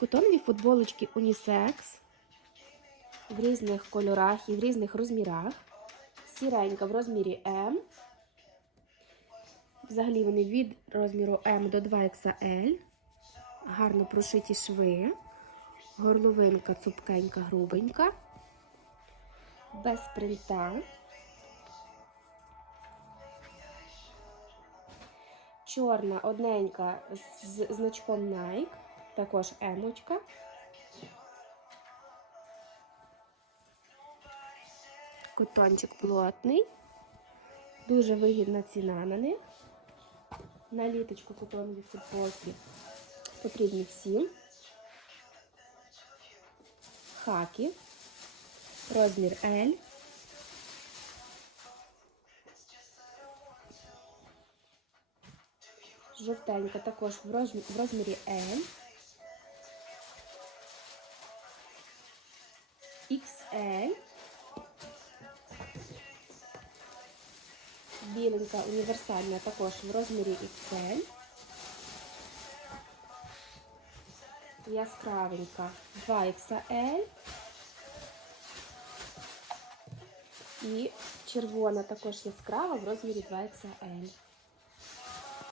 Котонові футболочки унісекс в різних кольорах і в різних розмірах. Сіренька в розмірі М. Взагалі вони від розміру М до 2XL. Гарно прошиті шви. Горловинка цупкенька, грубенька. Без принта. Чорна одненька з значком Nike. Також емочка. Котончик плотний. Дуже вигідна ціна на них. На літочку котонові футболки потрібні всім. Хаки. Розмір L. Жовтенька також в розмірі L. XL. Біленька універсальна також в розмірі XL. Яскравенька 2XL. І червона також яскрава в розмірі 2XL.